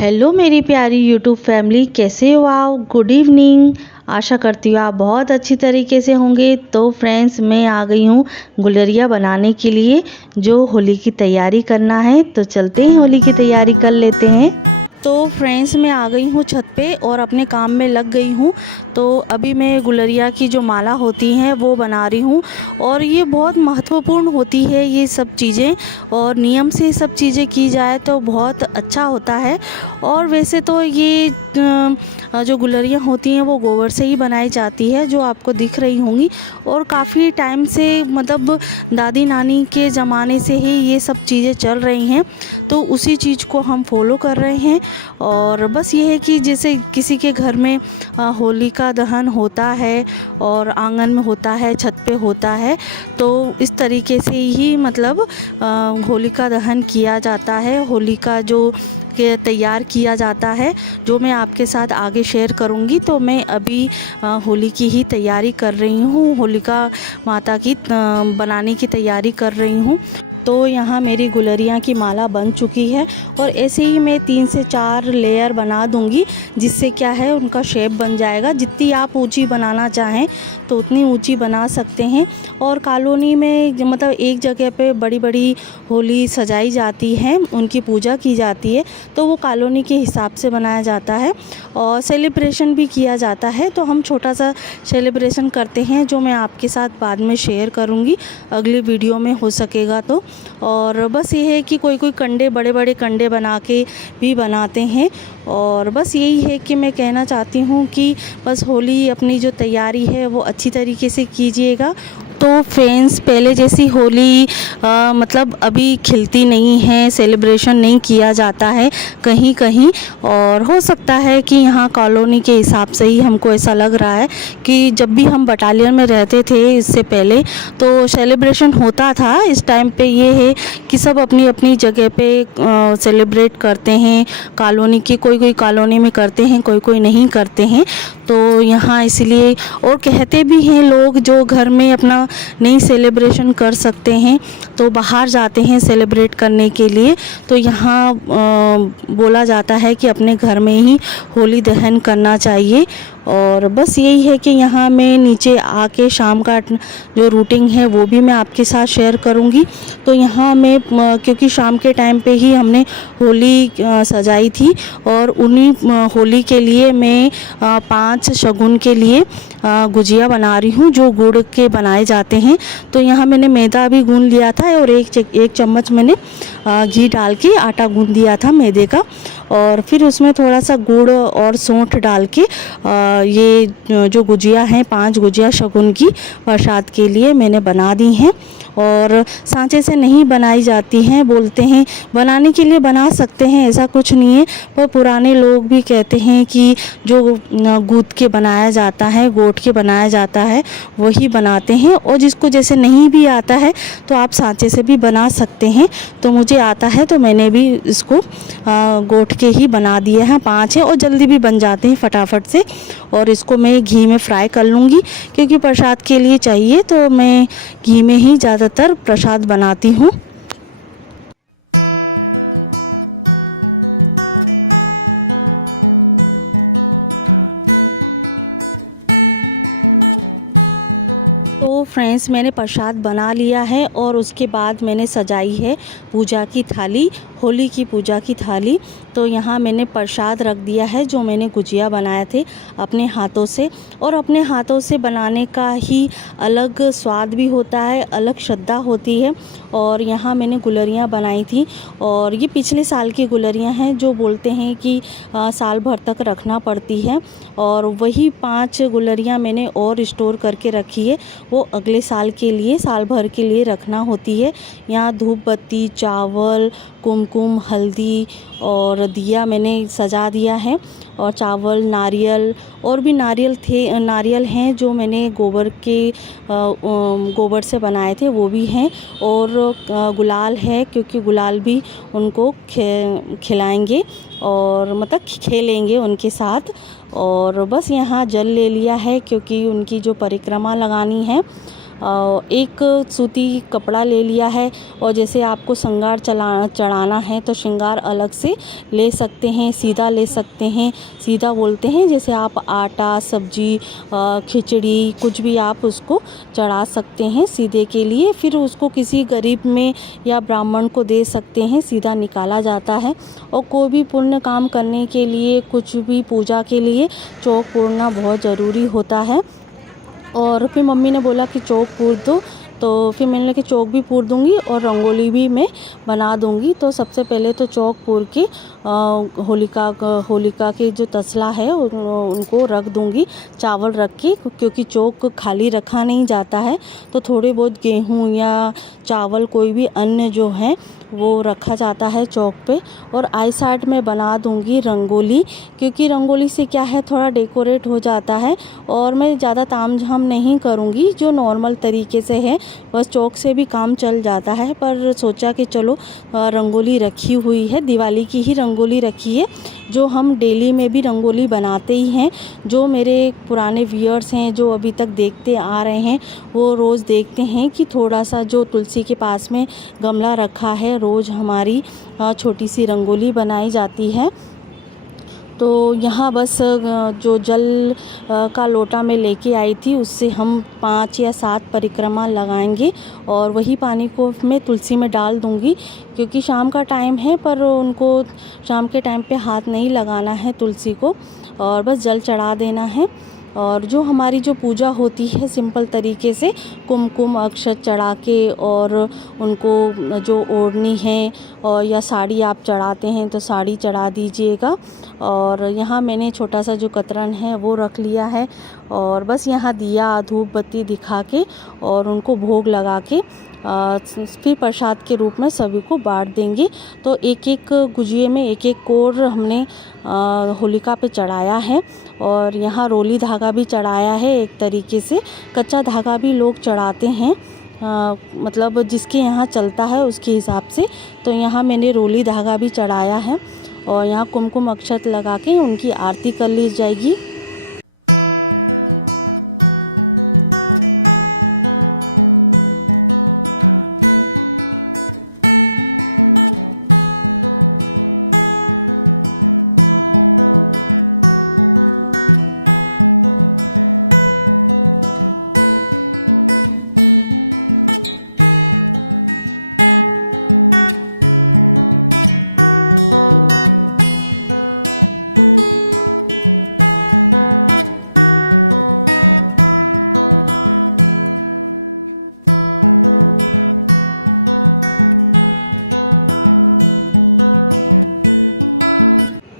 Hello मेरी प्यारी YouTube family, कैसे हो आप? Good evening. आशा करती हूँ आप बहुत अच्छी तरीके से होंगे। तो फ्रेंड्स, मैं आ गई हूँ गुलरिया बनाने के लिए, जो होली की तैयारी करना है। तो चलते हैं, होली की तैयारी कर लेते हैं। तो फ्रेंड्स, मैं आ गई हूँ छत पे और अपने काम में लग गई हूँ। तो अभी मैं गुलरिया की जो माला होती हैं वो बना रही हूँ, और ये बहुत महत्वपूर्ण होती है ये सब चीज़ें, और नियम से सब चीज़ें की जाए तो बहुत अच्छा होता है। और वैसे तो ये जो गुलरियाँ होती हैं वो गोबर से ही बनाई जाती है, जो आपको दिख रही होंगी। और काफ़ी टाइम से, मतलब दादी नानी के ज़माने से ही ये सब चीज़ें चल रही हैं, तो उसी चीज़ को हम फॉलो कर रहे हैं। और बस ये है कि जैसे किसी के घर में होली का दहन होता है और आंगन में होता है, छत पे होता है, तो इस तरीके से ही मतलब होलिका दहन किया जाता है, होलिका जो के तैयार किया जाता है, जो मैं आपके साथ आगे शेयर करूंगी। तो मैं अभी होली की ही तैयारी कर रही हूँ, होलिका माता की बनाने की तैयारी कर रही हूँ। तो यहाँ मेरी गुलरियाँ की माला बन चुकी है, और ऐसे ही मैं 3 से 4 लेयर बना दूँगी, जिससे क्या है उनका शेप बन जाएगा। जितनी आप ऊंची बनाना चाहें तो उतनी ऊंची बना सकते हैं। और कॉलोनी में मतलब एक जगह पे बड़ी बड़ी होली सजाई जाती है, उनकी पूजा की जाती है, तो वो कॉलोनी के हिसाब से बनाया जाता है और सेलिब्रेशन भी किया जाता है। तो हम छोटा सा सेलिब्रेशन करते हैं, जो मैं आपके साथ बाद में शेयर करूँगी अगली वीडियो में हो सकेगा तो। और बस ये है कि कोई कोई कंडे, बड़े बड़े कंडे बना के भी बनाते हैं। और बस यही है कि मैं कहना चाहती हूँ कि बस होली अपनी जो तैयारी है वो अच्छी तरीके से कीजिएगा। तो फ्रेंड्स, पहले जैसी होली मतलब अभी खिलती नहीं है, सेलिब्रेशन नहीं किया जाता है कहीं कहीं। और हो सकता है कि यहाँ कॉलोनी के हिसाब से ही हमको ऐसा लग रहा है कि जब भी हम बटालियन में रहते थे इससे पहले तो सेलिब्रेशन होता था। इस टाइम पे ये है कि सब अपनी अपनी जगह पे सेलिब्रेट करते हैं। कॉलोनी की कोई कोई कॉलोनी में करते हैं, कोई कोई नहीं करते हैं। तो यहाँ इसलिए, और कहते भी हैं लोग जो घर में अपना नहीं सेलिब्रेशन कर सकते हैं तो बाहर जाते हैं सेलिब्रेट करने के लिए। तो यहाँ बोला जाता है कि अपने घर में ही होली दहन करना चाहिए। और बस यही है कि यहाँ मैं नीचे आके शाम का जो रूटीन है वो भी मैं आपके साथ शेयर करूँगी। तो यहाँ मैं क्योंकि शाम के टाइम पे ही हमने होली सजाई थी, और उन्हीं होली के लिए मैं 5 शगुन के लिए गुजिया बना रही हूँ, जो गुड़ के बनाए जाते हैं। तो यहाँ मैंने मैदा भी गूंद लिया था, और एक चम्मच मैंने घी डाल के आटा गूंद दिया था मैदे का। और फिर उसमें थोड़ा सा गुड़ और सौंठ डाल के ये जो गुजिया हैं, 5 गुजिया शगुन की प्रसाद के लिए मैंने बना दी हैं। और सांचे से नहीं बनाई जाती हैं, बोलते हैं बनाने के लिए बना सकते हैं, ऐसा कुछ नहीं है। पर पुराने लोग भी कहते हैं कि जो गूंथ के बनाया जाता है, गोट के बनाया जाता है, वही बनाते हैं। और जिसको जैसे नहीं भी आता है तो आप सांचे से भी बना सकते हैं। तो मुझे आता है तो मैंने भी इसको गोट के ही बना दिए हैं। 5 है और जल्दी भी बन जाते हैं फटाफट से। और इसको मैं घी में फ्राई कर लूँगी, क्योंकि प्रसाद के लिए चाहिए, तो मैं घी में ही ज़्यादातर प्रसाद बनाती हूँ। फ्रेंड्स, मैंने प्रसाद बना लिया है, और उसके बाद मैंने सजाई है पूजा की थाली, होली की पूजा की थाली। तो यहाँ मैंने प्रसाद रख दिया है, जो मैंने गुजिया बनाए थे अपने हाथों से। और अपने हाथों से बनाने का ही अलग स्वाद भी होता है, अलग श्रद्धा होती है। और यहाँ मैंने गुलरियाँ बनाई थी, और ये पिछले साल की गुलरियाँ हैं, जो बोलते हैं कि साल भर तक रखना पड़ती है। और वही 5 गुलरियाँ मैंने और स्टोर करके रखी है, वो अगले साल के लिए, साल भर के लिए रखना होती है। यहाँ धूप बत्ती, चावल, कुमकुम, हल्दी और दिया मैंने सजा दिया है। और चावल, नारियल, और भी नारियल हैं जो मैंने गोबर से बनाए थे, वो भी हैं। और गुलाल है, क्योंकि गुलाल भी उनको खिलाएंगे और मतलब खेलेंगे उनके साथ। और बस यहाँ जल ले लिया है, क्योंकि उनकी जो परिक्रमा लगानी है एक सूती कपड़ा ले लिया है और जैसे आपको श्रृंगार चढ़ाना है तो श्रृंगार अलग से ले सकते हैं, सीधा ले सकते हैं। सीधा बोलते हैं जैसे आप आटा, सब्जी, खिचड़ी कुछ भी आप उसको चढ़ा सकते हैं सीधे के लिए। फिर उसको किसी गरीब में या ब्राह्मण को दे सकते हैं, सीधा निकाला जाता है। और कोई भी पुण्य काम करने के लिए, कुछ भी पूजा के लिए चौक पूरना बहुत ज़रूरी होता है। और फिर मम्मी ने बोला कि चौक पूर दो, तो फिर मैंने कि चौक भी पूर दूंगी और रंगोली भी मैं बना दूंगी। तो सबसे पहले तो चौक पूर के होलिका के जो तसला है उनको रख दूंगी, चावल रख के, क्योंकि चौक खाली रखा नहीं जाता है। तो थोड़े बहुत गेहूँ या चावल, कोई भी अन्न जो है वो रखा जाता है चौक पे। और आई साइड में बना दूंगी रंगोली, क्योंकि रंगोली से क्या है थोड़ा डेकोरेट हो जाता है। और मैं ज़्यादा ताम झाम नहीं करूँगी, जो नॉर्मल तरीके से है बस चौक से भी काम चल जाता है। पर सोचा कि चलो रंगोली रखी हुई है, दिवाली की ही रंगोली रखी है, जो हम डेली में भी रंगोली बनाते ही हैं। जो मेरे पुराने व्यूअर्स हैं, जो अभी तक देखते आ रहे हैं, वो रोज़ देखते हैं कि थोड़ा सा जो तुलसी के पास में गमला रखा है, रोज़ हमारी छोटी सी रंगोली बनाई जाती है। तो यहाँ बस जो जल का लोटा में लेके आई थी, उससे हम 5 या 7 परिक्रमा लगाएंगे और वही पानी को मैं तुलसी में डाल दूँगी, क्योंकि शाम का टाइम है। पर उनको शाम के टाइम पे हाथ नहीं लगाना है तुलसी को, और बस जल चढ़ा देना है। और जो हमारी जो पूजा होती है सिंपल तरीके से कुमकुम अक्षत चढ़ा के, और उनको जो ओढ़नी है और या साड़ी आप चढ़ाते हैं तो साड़ी चढ़ा दीजिएगा। और यहाँ मैंने छोटा सा जो कतरन है वो रख लिया है, और बस यहाँ दिया धूप बत्ती दिखा के और उनको भोग लगा के फिर प्रसाद के रूप में सभी को बांट देंगे। तो एक एक गुजिये में एक एक कोर हमने होलिका पे चढ़ाया है, और यहाँ रोली धागा भी चढ़ाया है। एक तरीके से कच्चा धागा भी लोग चढ़ाते हैं, मतलब जिसके यहाँ चलता है उसके हिसाब से। तो यहाँ मैंने रोली धागा भी चढ़ाया है, और यहाँ कुमकुम अक्षत लगा के उनकी आरती कर ली जाएगी।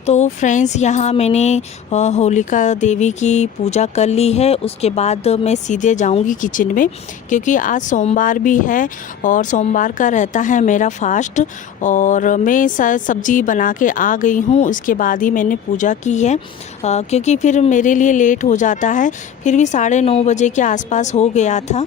तो फ्रेंड्स, यहाँ मैंने होलिका देवी की पूजा कर ली है। उसके बाद मैं सीधे जाऊँगी किचन में, क्योंकि आज सोमवार भी है और सोमवार का रहता है मेरा फास्ट। और मैं सब्ज़ी बना के आ गई हूँ, उसके बाद ही मैंने पूजा की है, क्योंकि फिर मेरे लिए लेट हो जाता है। फिर भी 9:30 बजे के आसपास हो गया था।